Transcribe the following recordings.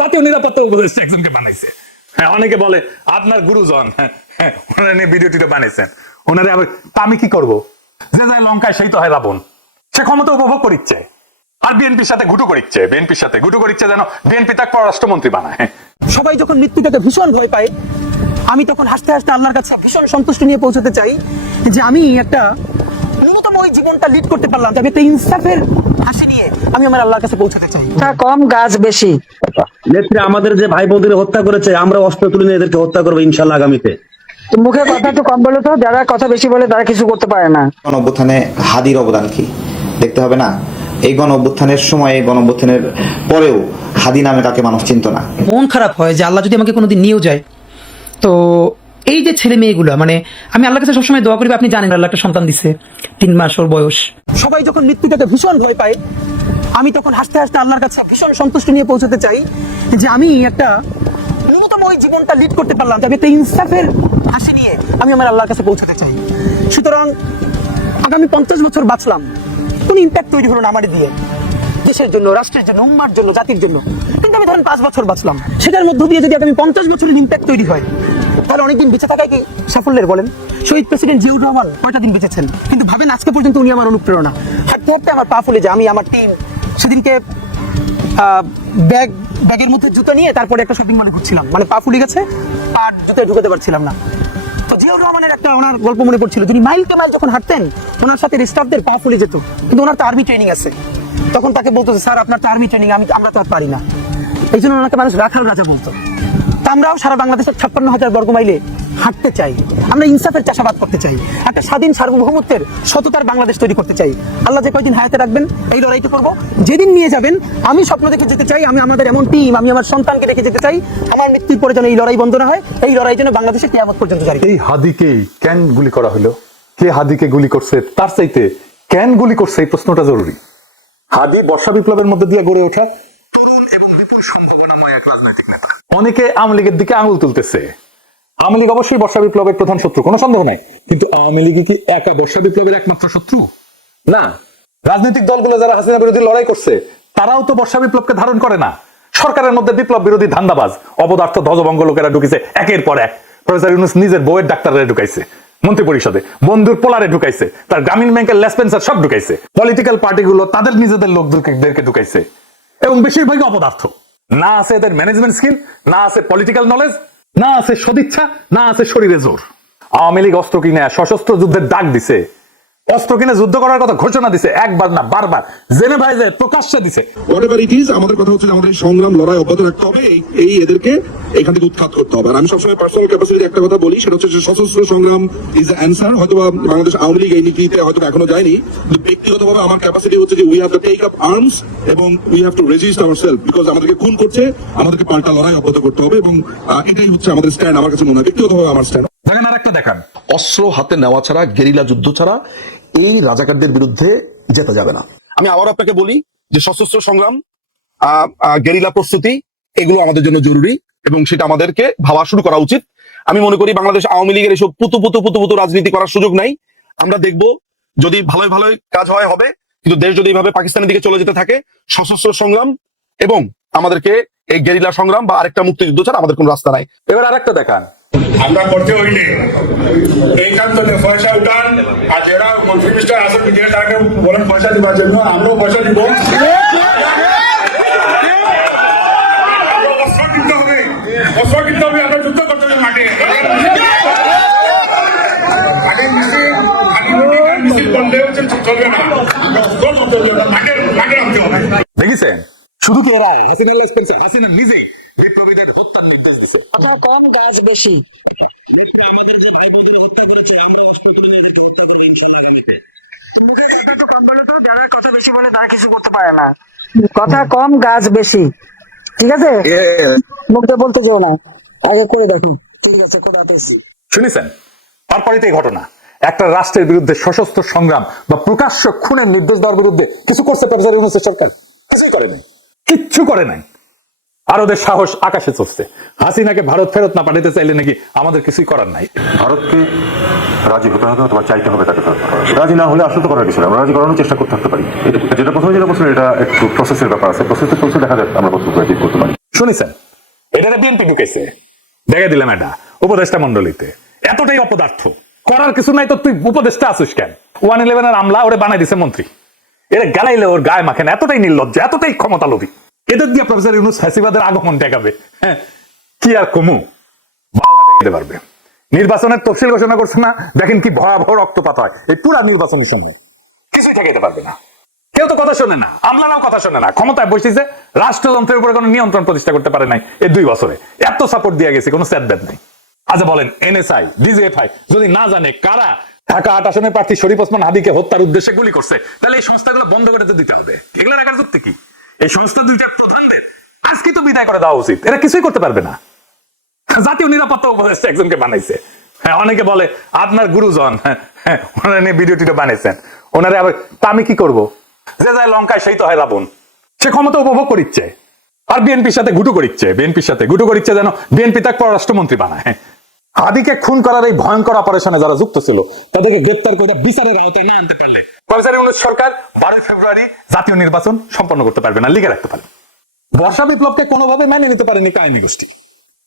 জাতীয় নিরাপত্তা উপদেষ্টা একজনকে বানাইছে। হ্যাঁ, অনেকে বলে আপনার গুরুজন, হ্যাঁ ওনারা নিয়ে ভিডিওটিতে বানাইছেন। ওনারে আবার আমি কি করব? যে যায় লঙ্কায় সেই তো হয় রাবণ। সে ক্ষমতা উপভোগ করিচ্ছে আর বিএনপির সাথে ঘুটু করিচ্ছে, যেন বিএনপি তাকে পররাষ্ট্রমন্ত্রী বানায়। সবাই যখন মৃত্যুটাকে ভীষণ ভয় পায়, আমি তখন হাসতে হাসতে আল্লাহর কাছে ভীষণ সন্তুষ্টি নিয়ে পৌঁছতে চাই যে আমি একটা ন্যূনতম ওই জীবনটা লিড করতে পারলাম, আমি একটা ইনসাফের হাসি নিয়ে আমি আমার আল্লাহর কাছে পৌঁছতে চাই। কম গাছ বেশি। নেত্রী আমাদের যে ভাই বোনদের হত্যা করেছে, আমরা অস্ত্র তুলে নিয়ে এদেরকে হত্যা করবো ইনশাল্লাহ আগামীতে। মুখে কথা একটু কম বলে তো, যারা কথা বেশি বলে তারা কিছু করতে পারে না। গণঅভ্যুত্থানে হাদির অবদান কি দেখতে হবে না? এই গণঅভ্যুত্থানের সময়, গণঅভ্যুত্থানের পরেও হাদি নামে কাকে মানুষ চিনত না। মন খারাপ হয় যে আল্লাহ যদি আমাকে কোনোদিন নিয়েও যায়, তো এই যে ছেলে মেয়েগুলো, মানে আমি আল্লাহর কাছে সবসময় দোয়া করি, আপনি জানেন আল্লাহ একটা সন্তান দিচ্ছে, 3 মাস ওর বয়স। সবাই যখন মৃত্যুটাকে ভীষণ ভয় পায়, আমি তখন হাসতে হাসতে আল্লাহর কাছে ভীষণ সন্তুষ্টি নিয়ে পৌঁছতে চাই যে আমি একটা ন্যূনতম ওই জীবনটা লিড করতে পারলাম, আমি একটা ইনসাফের হাসি নিয়ে আমি আমার আল্লাহর কাছে পৌঁছতে চাই। সুতরাং আগামী 50 বছর বাঁচলাম, কোনো ইম্প্যাক্ট তৈরি হলো না আমার দিয়ে, দেশের জন্য, রাষ্ট্রের জন্য, উম্মার জন্য, জাতির জন্য। কিন্তু আমি ধরেন 5 বছর বাঁচলাম, সেটার মধ্য দিয়ে যদি আগামী 50 বছরের ইম্প্যাক্ট তৈরি হয়, তাহলে অনেকদিন বেঁচে থাকায় কি সাফল্যের? বলেন, শহীদ প্রেসিডেন্ট জিয়াউর রহমান কয়টা দিন বেঁচেছেন, কিন্তু ভাবেন আজকে পর্যন্ত উনি আমার অনুপ্রেরণা। হাঁটতে হাঁটতে আমার পা ফুলে যায়, আমি আমার টিম সেদিনকে ব্যাগের মধ্যে জুতো নিয়ে তারপরে একটা শপিং মলে ঘুরছিলাম, মানে পা ফুলে গেছে, পা জুতোয় ঢুকাতে পারছিলাম না। তো জিয়াউর রহমানের একটা ওনার গল্প মনে পড়ছিল, তিনি মাইলকে মাইল যখন হাঁটতেন ওনার সাথে স্টাফদের পা ফুলে যেত, কিন্তু ওনার তো আর্মি ট্রেনিং আছে। তখন তাকে বলতো যে স্যার আপনার তো আর্মি ট্রেনিং, আমরা তো আর পারি না। এই জন্য ওনাকে মানুষ রাখাল রাজা বলতো। তা আমরাও সারা বাংলাদেশের 56,000 বর্গ মাইলে হাঁটতে চাই, আমরা ইনসাফের চাষাবাদ করতে চাই, একটা স্বাধীন সার্বভৌমত্বের সততার বাংলাদেশ তৈরি করতে চাই। আল্লাহ যে কয়দিন হায়াতে রাখবেন এই লড়াইটা করবো, যেদিন নিয়ে যাবেন আমি স্বপ্ন দেখে যেতে চাই, আমি আমাদের এমন টিম, আমি আমার সন্তানকে রেখে যেতে চাই, আমার মৃত্যুর পরে যেন এই লড়াই বন্ধ না হয়, এই লড়াই যেন বাংলাদেশের কিয়ামত পর্যন্ত জারি। এই হাদিকে কেন গুলি করা হলো, কে হাদিকে গুলি করছে, তার চাইতে কেন গুলি করছে এই প্রশ্নটা জরুরি। হাদি বর্ষা বিপ্লবের মধ্যে দিয়ে গড়ে ওঠা তরুণ এবং বিপুল সম্ভাবনাময় এক রাজনৈতিক নেতা। অনেকে আওয়ামী লীগের দিকে আঙুল তুলতেছে। আওয়ামী লীগ অবশ্যই বর্ষা বিপ্লবের প্রধান শত্রু, কোনো সন্দেহ নাই, কিন্তু আওয়ামী লীগ কি একা বর্ষা বিপ্লবের একমাত্র শত্রু? না, রাজনৈতিক দলগুলো যারা হাসিনা বিরোধী লড়াই করছে তারাও তো বর্ষা বিপ্লবকে ধারণ করে না। সরকারের মধ্যে বিপ্লব বিরোধী ধান্দাবাজ অপদার্থ ধ্বজভঙ্গ লোকেরা ঢুকেছে একের পর এক। প্রফেসর ইউনূস নিজের বউয়ের ডাক্তাররা ঢুকাইছে মন্ত্রী পরিষদে, বন্ধুর পোলারে ঢুকাইছে, তার গ্রামীণ ব্যাংকের লেসপেন্সার সব ঢুকাইছে, পলিটিক্যাল পার্টিগুলো তাদের নিজেদের লোকদেরকে ঢুকাইছে, এবং বেশিরভাগই অপদার্থ। না আছে এদের ম্যানেজমেন্ট স্কিল, না আছে পলিটিক্যাল নলেজ, না আছে সদিচ্ছা, না আছে শরীরে জোর। আওয়ামী লীগ অস্ত্র কিনে সশস্ত্র যুদ্ধের ডাক দিছে, অস্ত্র কিনে যুদ্ধ করার কথা ঘোষণা দিছে, একবার না বারবার, জেনেভায় যে প্রকাশ্যে দিছে। হোয়াটএভার ইট ইজ, আমাদের কথা হচ্ছে আমাদের সংগ্রাম লড়াই অব্যাহত রাখতে হবে, এই এদেরকে এখান থেকে উৎখাত করতে হবে। আর আমি সবসময় পার্সোনাল ক্যাপাসিটি একটা কথা বলি, সেটা হচ্ছে সশস্ত্র সংগ্রাম ইজ দ্য অ্যান্সার। হয়তো বাংলাদেশ আওয়ামী লীগ এই নীতিতে হয়তো এখনো যায়নি, কিন্তু ব্যক্তিগতভাবে আমার ক্যাপাসিটি হচ্ছে যে we have to take up arms এবং we have to resist ourselves, because আমাদেরকে খুন করছে, আমাদেরকে পাল্টা লড়াই অব্যাহত করতে হবে, এবং এটাই হচ্ছে আমাদের স্ট্যান্ড। আমার কাছে মনে হয় ব্যক্তিগতভাবে আমার স্ট্যান্ড। দেখেন আর একটা দেখান, অস্ত্র হাতে নেওয়া ছাড়া, গেরিলা যুদ্ধ ছাড়া এই রাজাকারদের বিরুদ্ধে যেতে যাবে না। আমি আবার আপনাকে বলি যে সশস্ত্র সংগ্রাম, গেরিলা প্রস্তুতি, এগুলো আমাদের জন্য জরুরি এবং সেটা আমাদেরকে ভাবা শুরু করা উচিত। আমি মনে করি বাংলাদেশ আওয়ামী লীগের এসব পুতু রাজনীতি করার সুযোগ নাই। আমরা দেখব যদি ভালোই কাজ হয় হবে, কিন্তু দেশ যদি এইভাবে পাকিস্তানের দিকে চলে যেতে থাকে, সশস্ত্র সংগ্রাম এবং আমাদেরকে এই গেরিলা সংগ্রাম বা আরেকটা মুক্তিযুদ্ধ ছাড়া আমাদের কোনো রাস্তা নাই। এবার আরেকটা দেখান, আমরা করতে হইলে এইখান থেকে পয়সা উঠান, আর যারা মন্ত্রী মিনিস্টার আসেন বিজেপি তাকে বলেন পয়সা দিবার জন্য, আমরাও পয়সা দিব। অস্ত্র কিনতে হবে, আমরা যুদ্ধ করতে হবে মাঠে। দেখেছেন শুধু কি এরা, হাসিনা লেসপেন্সার, হাসিনা নিজেই বিপ্লবীদের হত্যার নির্দেশ দিচ্ছে। কম গাছ বেশি। আমাদের যে ভাই বোনদের হত্যা করেছে, আমরা অস্ত্র তুলে নিয়ে এদেরকে হত্যা করবো ইনশাল্লাহ আগামীতে। মুখে কথা তো কম বলে তো, যারা কথা বেশি বলে তারা কিছু করতে পারে না। কথা কম গাছ বেশি, ঠিক আছে? মুখে বলতে যেও না, আগে করে দেখো। ঠিক আছে, করে আসছি। শুনেছেন, তারপরে তো এই ঘটনা, একটা রাষ্ট্রের বিরুদ্ধে সশস্ত্র সংগ্রাম বা প্রকাশ্য খুনের নির্দেশ দেওয়ার বিরুদ্ধে কিছু করছে প্রফেসর ইউনূসের সরকার? কিছুই করে নাই, কিচ্ছু করে নাই। আর ওদের সাহস আকাশে চলছে। হাসিনাকে ভারত ফেরত না পাঠাতে চাইলে নাকি আমাদের কিছুই করার নাই। ভারতকে রাজি হতে হবে অথবা চাইতে হবে তাকে ফেরত পাঠানো। রাজি না হলে আসলে তো করার কিছু না, আমরা রাজি করানোর চেষ্টা করতে থাকতে পারি। যেটা প্রথমে যেটা বলছিলেন এটা একটু প্রসেসের ব্যাপার আছে, প্রসেসে চলছে, দেখা যাক আমরা কতটুকু অ্যাচিভ করতে পারি। শুনেছেন এটা বিএনপি ঢুকেছে, দেখে দিলাম এটা উপদেষ্টা মন্ডলীতে। এতটাই অপদার্থ, করার কিছু নাই তো তুই উপদেষ্টা আসিস কেন? 111 এর আমলা ওরে বানাই দিছে মন্ত্রী, এরা গালাইলে ওর গায়ে মাখেন, এতটাই নির্লজ্জ, এতটাই ক্ষমতা লোভী। এদের দিয়ে প্রফেসর ইউনূস ফ্যাসিবাদের আগমন ঠেকাবে। হ্যাঁ, কি আর কমু, বালটা ঠেকাতে পারবে। নির্বাচনের তফসিল ঘোষণা করছে না, দেখেন কি ভয়াবহ রক্তপাত হয় এই পুরা নির্বাচনের সময়, কিছুই ঠেকাতে পারবে না। কেউ তো কথা শোনে না, আমলারাও কথা শোনে না, ক্ষমতায় বসেছে, রাষ্ট্রযন্ত্রের উপরে কোনো নিয়ন্ত্রণ প্রতিষ্ঠা করতে পারে নাই এই 2 বছরে। এত সাপোর্ট দিয়ে গেছে, কোনো স্যাদব্যাদ নাই। আচ্ছা বলেন, এনএসআই ডিজিএফআই যদি না জানে কারা ঢাকা 8 আসনের প্রার্থী শরীফ ওসমান হাদিকে হত্যার উদ্দেশ্যে গুলি করছে, তাহলে এই সংস্থাগুলো বন্ধ করে দিতে হবে। এগুলো রাখার যুক্তি কি? এই সংস্থা দুইটা প্রধানদের আজকে তো বিদায় করে দেওয়া উচিত, এরা কিছুই করতে পারবে না। জাতীয় নিরাপত্তা উপদেষ্টা একজনকে বানাইছে। হ্যাঁ, অনেকে বলে আপনার গুরুজন, হ্যাঁ ওনারা নিয়ে ভিডিওটিটা বানাইছেন, ওনারা আবার তা আমি কি করবো? যে যায় লঙ্কায় সেই তো হয় রাবণ, সে ক্ষমতা উপভোগ করিচ্ছে আর বিএনপির সাথে গুটু করিচ্ছে, বিএনপির সাথে গুটু করিচ্ছে যেন বিএনপি তাকে পররাষ্ট্রমন্ত্রী বানায়। হাদিকে খুন করার এই ভয়ঙ্কর অপারেশনে যারা যুক্ত ছিল তাদেরকে গ্রেপ্তার করে বিচারের আওতায় না আনতে পারলে প্রফেসর ইউনূস সরকার 12 ফেব্রুয়ারি জাতীয় নির্বাচন সম্পন্ন করতে পারবে না, লিখে রাখতে পারে। বর্ষা বিপ্লবকে কোনোভাবে মেনে নিতে পারেনি কায়েমি গোষ্ঠী।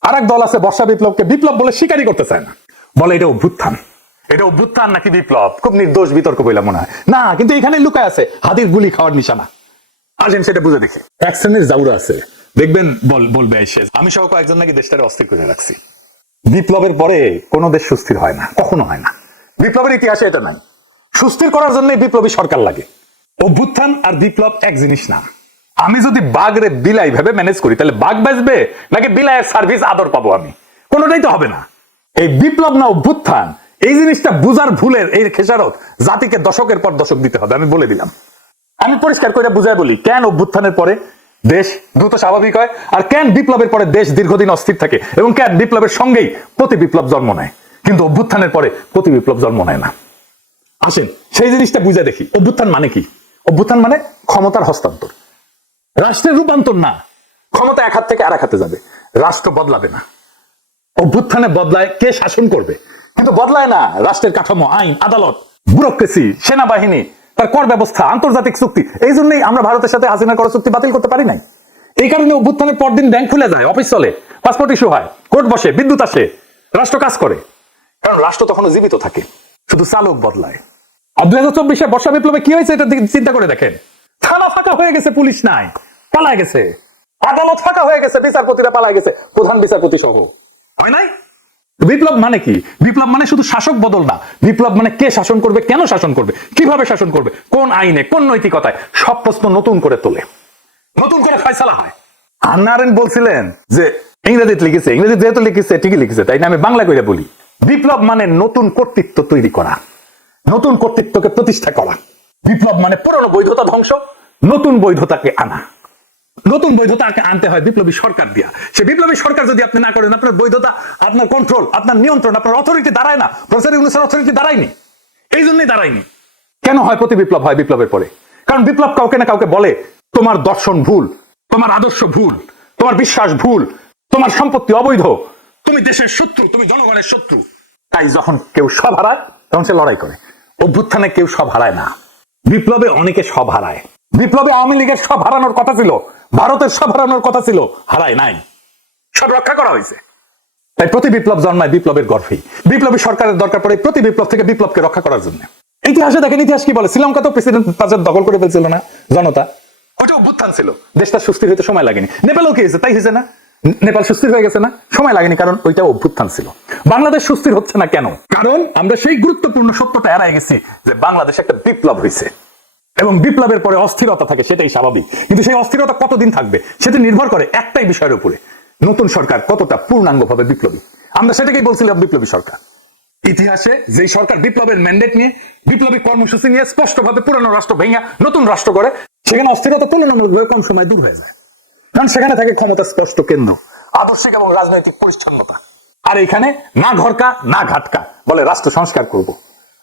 আর এক দল আছে বর্ষা বিপ্লবকে বিপ্লব বলে স্বীকারই করতে চায় না, বলে এটা অভ্যুত্থান। এটা অভ্যুত্থান নাকি বিপ্লব খুব নির্দোষ বিতর্ক বলে মনে হয় না, কিন্তু এখানে লুকায় আছে হাদির গুলি খাওয়ার নিশানা। আসেন সেটা বুঝে দেখি। এক শ্রেণীর জাউরা আছে, দেখবেন বলবে আমি সহ কয়েকজন নাকি দেশটারে অস্থির করে রাখছি। বিপ্লবের পরে কোনো দেশ সুস্থির হয় না, কখনো হয় না, বিপ্লবের ইতিহাসে এটা নাই। সুস্থির করার জন্য বিপ্লবী সরকার লাগে। অভ্যুত্থান আর বিপ্লব এক জিনিস না। আমি যদি বাঘরে বিলাই ভাবে ম্যানেজ করি তাহলে বাঘ বাঁচবে নাকি বিলাইয়ের সার্ভিস আদর পাবো আমি? কোনোটাই তো হবে না। এই বিপ্লব না অভ্যুত্থান, এই জিনিসটা বুঝার ভুলের এই খেসারত জাতিকে দশকের পর দশক দিতে হবে। আমি বলে দিলাম, আমি পরিষ্কার করে বুঝাই বলি কেন অভ্যুত্থানের পরে দেশ দ্রুত স্বাভাবিক হয় আর কেন বিপ্লবের পরে দেশ দীর্ঘদিন অস্থির থাকে এবং কেন বিপ্লবের সঙ্গেই প্রতি বিপ্লব জন্ম নেয় কিন্তু অভ্যুত্থানের পরে প্রতি বিপ্লব জন্ম নেয় না। আসেন সেই জিনিসটা বুঝে দেখি। অভ্যুত্থান মানে কি? অভ্যুত্থান মানে ক্ষমতার হস্তান্তর, রাষ্ট্রের রূপান্তর না। ক্ষমতা এক হাত থেকে আর এক হাতে যাবে, রাষ্ট্র বদলাবে না। অভ্যুত্থানে বদলায় কে শাসন করবে, কিন্তু বদলায় না রাষ্ট্রের কাঠামো, আইন, আদালত, ব্যুরোক্রেসি, সেনাবাহিনী, তার কর ব্যবস্থা, আন্তর্জাতিক চুক্তি। এই জন্যই আমরা ভারতের সাথে হাসিনার কর চুক্তি বাতিল করতে পারি নাই। এই কারণে অভ্যুত্থানের পরদিন ব্যাংক খুলে যায়, অফিস চলে, পাসপোর্ট ইস্যু হয়, কোর্ট বসে, বিদ্যুৎ আসে, রাষ্ট্র কাজ করে। কারণ রাষ্ট্র তখনও জীবিত থাকে, শুধু চালক বদলায়। আর 2024 বর্ষা বিপ্লবে কি হয়েছে এটা চিন্তা করে দেখেন। থানা ফাঁকা হয়ে গেছে, পুলিশ নাই, পালায় গেছে, আদালত ফাঁকা হয়ে গেছে, বিচারপতিরা পালায় গেছে, প্রধান বিচারপতি সহ। হয় নাই? বিপ্লব মানে কি? বিপ্লব মানে শুধু শাসক বদল না, বিপ্লব মানে কে শাসন করবে, কেন শাসন করবে, কিভাবে শাসন করবে, কোন আইনে, কোন নৈতিকতায়, সব প্রশ্ন নতুন করে তোলে, নতুন করে ফয়সালা হয়। হান্না আরেন্ট বলছিলেন যে ইংরেজিতে লিখেছে, ইংরেজি যেহেতু লিখেছে ঠিকই লিখেছে, তাই না? আমি বাংলা কইরা বলি, বিপ্লব মানে নতুন কর্তৃত্ব তৈরি করা, নতুন কর্তৃত্বকে প্রতিষ্ঠা করা। বিপ্লব মানে পুরনো বৈধতা ধ্বংস, নতুন বৈধতাকে আনা। নতুন বৈধতাকে আনতে হয় বিপ্লবী সরকার দিয়া। সে বিপ্লবী সরকার যদি আপনি না করেন, আপনার বৈধতা, আপনার কন্ট্রোল, আপনার নিয়ন্ত্রণ, আপনার অথরিটি দাঁড়ায় না। প্রফেসর ইউনূসের অথরিটি দাঁড়ায়নি, এই জন্যই দাঁড়ায়নি। কেন হয় প্রতি বিপ্লব হয় বিপ্লবের পরে? কারণ বিপ্লব কাউকে না কাউকে বলে তোমার দর্শন ভুল, তোমার আদর্শ ভুল, তোমার বিশ্বাস ভুল, তোমার সম্পত্তি অবৈধ, তুমি দেশের শত্রু, তুমি জনগণের শত্রু। তাই যখন কেউ সব হারায় তখন সে লড়াই করে। অভ্যুত্থানে কেউ সব হারায় না, বিপ্লবে অনেকে সব হারায়। বিপ্লবে আওয়ামী লীগের সব হারানোর কথা ছিল, ভারতের সব হারানোর কথা ছিল, হারায় নাই, সব রক্ষা করা হয়েছে। তাই প্রতি বিপ্লব জন্মায় বিপ্লবের গর্ভেই। বিপ্লবী সরকারের দরকার পড়ে প্রতি বিপ্লব থেকে বিপ্লবকে রক্ষা করার জন্য। ইতিহাসে দেখেন, ইতিহাস কি বলে? শ্রীলঙ্কা তো প্রেসিডেন্ট দখল করে ফেলছিল না জনতা, ওটা অভ্যুত্থান ছিল। দেশটা সুস্থির হতে সময় লাগেনি। নেপালও কি হয়েছে? তাই হয়েছে না? নেপাল সুস্থির হয়ে গেছে না? সময় লাগেনি, কারণ ওইটা অভ্যুত্থান ছিল। বাংলাদেশ সুস্থির হচ্ছে না কেন? কারণ আমরা সেই গুরুত্বপূর্ণ সত্যটা এড়াই গেছি যে বাংলাদেশে একটা বিপ্লব হয়েছে এবং বিপ্লবের পরে অস্থিরতা থাকে, সেটাই স্বাভাবিক। কিন্তু সেই অস্থিরতা কতদিন থাকবে সেটা নির্ভর করে একটাই বিষয়ের উপরে, নতুন সরকার কতটা পূর্ণাঙ্গভাবে বিপ্লবী। আমরা সেটাকেই বলছিলাম বিপ্লবী সরকার। ইতিহাসে যে সরকার বিপ্লবের ম্যান্ডেট নিয়ে, বিপ্লবী কর্মসূচি নিয়ে স্পষ্টভাবে পুরানো রাষ্ট্র ভেঙে নতুন রাষ্ট্র করে, সেখানে অস্থিরতা তুলনামূলকভাবে কম সময় দূর হয়ে যায়। কারণ সেখানে থাকে ক্ষমতা স্পষ্ট কেন্দ্র, আদর্শিক এবং রাজনৈতিক পরিচ্ছন্নতা। আর এখানে না ঘরকা না ঘাটকা, বলে রাষ্ট্র সংস্কার করব,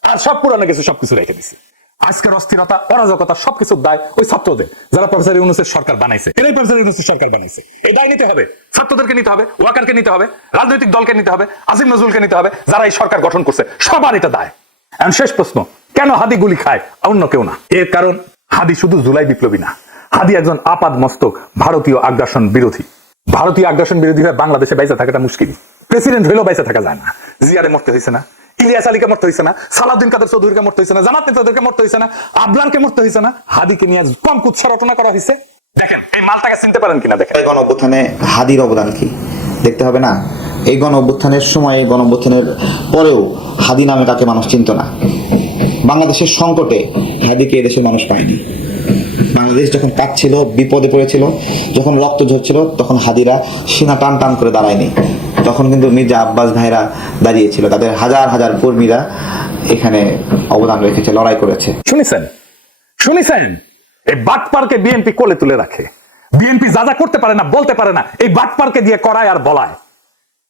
আর সব পুরানো কিছু সবকিছু রেখে দিছে। আজকের অস্থিরতা অরাজকতা সবকিছুর দায় ওই ছাত্রদের, যারা প্রফেসর ইউনূসের সরকার বানাইছে, এরাই প্রফেসর ইউনূসের সরকার বানাইছে। এই দায় নিতে হবে, ছাত্রদেরকে নিতে হবে, ওয়াকারকে নিতে হবে, রাজনৈতিক দলকে নিতে হবে, আসিফ নজরুলকে নিতে হবে, যারা এই সরকার গঠন করছে, সবার এটা দায়। এখন শেষ প্রশ্ন, কেন হাদি গুলি খায় অন্য কেউ না? এর কারণ হাদি শুধু জুলাই বিপ্লবী না, হাদি একজন আপাদ মস্তক ভারতীয় আগ্রাসন বিরোধী। ভারতীয় আগ্রাসন বিরোধী হয়ে বাংলাদেশে বাইসে থাকাটা মুশকিল। প্রেসিডেন্ট হইলেও বাইসে থাকা যায় না। জিয়ারে মরতে হয়েছে না, ইলিয়াস আলীকে মরতে হয়েছে না, সালাউদ্দিন কাদের চৌধুরীকে মরতে হয়েছে না, জামাত নেতাদেরকে মরতে হয়েছে না, আবলানকে মরতে হয়েছে না, হাদিকে নিয়ে কম কুৎসা রটনা করা হয়েছে। দেখেন এই মালটাকে চিনতে পারেন কিনা দেখেন। এই গণ অভ্যুত্থানে হাদির অবদান কি দেখতে হবে না? এই গণ অভ্যুত্থানের সময়, এই গণ অভ্যুত্থানের পরেও হাদি নামে কাকে মানুষ চিনত না। বাংলাদেশের সংকটে হাদিকে এদেশের মানুষ পায়নি। বাংলাদেশ যখন কাঁদছিল, বিপদে পড়েছিল, যখন রক্ত ঝরছিল, তখন হাদিরা সিনা টান টান করে দাঁড়ায়নি। তখন কিন্তু মির্জা আব্বাস ভাইরা দাঁড়িয়েছিল, তাদের হাজার হাজার কর্মীরা এখানে অবদান রেখেছে, লড়াই করেছে। শুনেছেন এই বাটপারকে বিএনপি কোলে তুলে রাখে। বিএনপি যা যা করতে পারে না, বলতে পারে না, এই বাটপারকে দিয়ে করায় আর বলায়।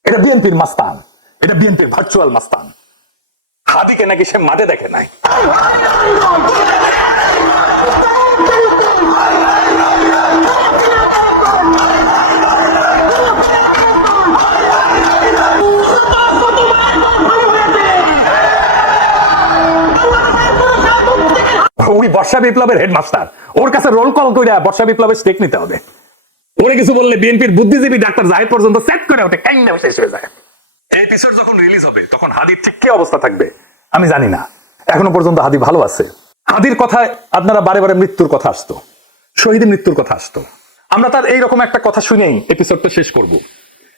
এটা বিএনপির মাস্তান, এটা বিএনপির ভার্চুয়াল মাস্তান। হাদিকে নাকি সে মাঠে দেখে নাই। ওই বর্ষা বিপ্লবের হেডমাস্টার, ওর কাছে রোল কল করে বর্ষা বিপ্লবের স্টেক নিতে হবে। ওরে কিছু বললে বিএনপির বুদ্ধিজীবী ডাক্তার জাহিদ পর্যন্ত সেট করে ওঠে, কাইন্না শেষ হয়ে যায়। এই এপিসোড যখন রিলিজ হবে তখন হাদির ঠিক কি অবস্থা থাকবে আমি জানি না। এখনো পর্যন্ত হাদি ভালো আছে। হাদির কথায় আপনারা বারে বারে মৃত্যুর কথা আসতো, শহীদের মৃত্যুর কথা আসতো। আমরা তার এইরকম একটা কথা শুনেই এপিসোডটা শেষ করব।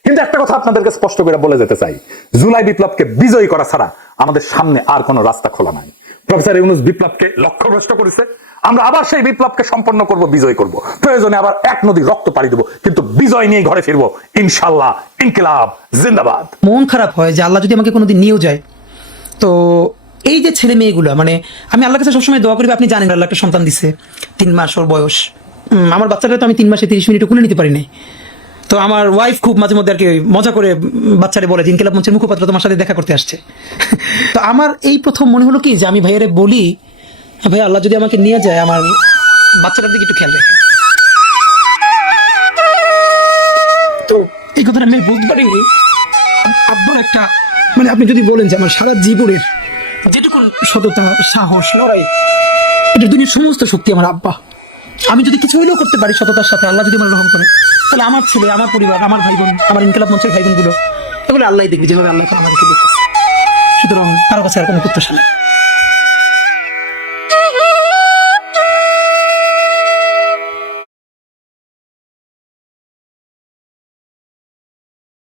কিন্তু একটা কথা আপনাদেরকে স্পষ্ট করে বলে যেতে চাই, জুলাই বিপ্লবকে বিজয়ী করা ছাড়া আমাদের সামনে আর কোনো রাস্তা খোলা নাই। প্রফেসর ইউনূস বিপ্লবকে লক্ষ্যভ্রষ্ট করেছে, আমরা আবার সেই বিপ্লবকে সম্পন্ন করব, বিজয় করব, প্রয়োজনে আবার এক নদী রক্ত পাড়ি দেবো, কিন্তু বিজয় নিয়ে ঘরে ফিরবো ইনশাল্লাহ। ইনকিলাব জিন্দাবাদ। মন খারাপ হয় যে আল্লাহ যদি আমাকে কোনোদিন নিয়েও যায়, তো এই যে ছেলে মেয়েগুলো, মানে আমি আল্লাহর কাছে সবসময় দোয়া করি, আপনি জানেন আল্লাহ একটা সন্তান দিচ্ছে, 3 মাস ওর বয়স। আমার বাচ্চাটা তো আমি 3 মাসে 30 মিনিট কুলে নিতে পারি নাই। তো আমার ওয়াইফ খুব মাঝে মধ্যে আর কি মজা করে বাচ্চারে বলে যে ইনকিলাব মঞ্চের মুখপাত্র তোমার সাথে দেখা করতে আসছে। তো আমার এই প্রথম মনে হলো কি যে আমি ভাইয়ারে বলি, ভাই আল্লাহ যদি আমাকে নিয়ে যায়, আমার বাচ্চাটার দিকে একটু খেয়াল রাখেন। তো এই কথাটা আমি বুঝতে পারিনি। আব্বার একটা, মানে আপনি যদি বলেন যে আমার সারা জীবনের যেটুকু সততা, সাহস, লড়াই, এটা দুনিয়ার সমস্ত শক্তি আমার আব্বা। আমি যদি কিছু হইলেও করতে পারি সততার সাথে, আল্লাহ যদি আমার রহম করে, তাহলে আমার ছেলে, আমার পরিবার, আমার ভাই বোন, আমার ইনকিলাব মঞ্চের ভাই বোনগুলো, এগুলো আল্লাহ দেখবে যেভাবে আল্লাহ আমাদেরকে দেখতেছে। সুতরাং কারো কাছে আর কোনো প্রত্যাশা নেই।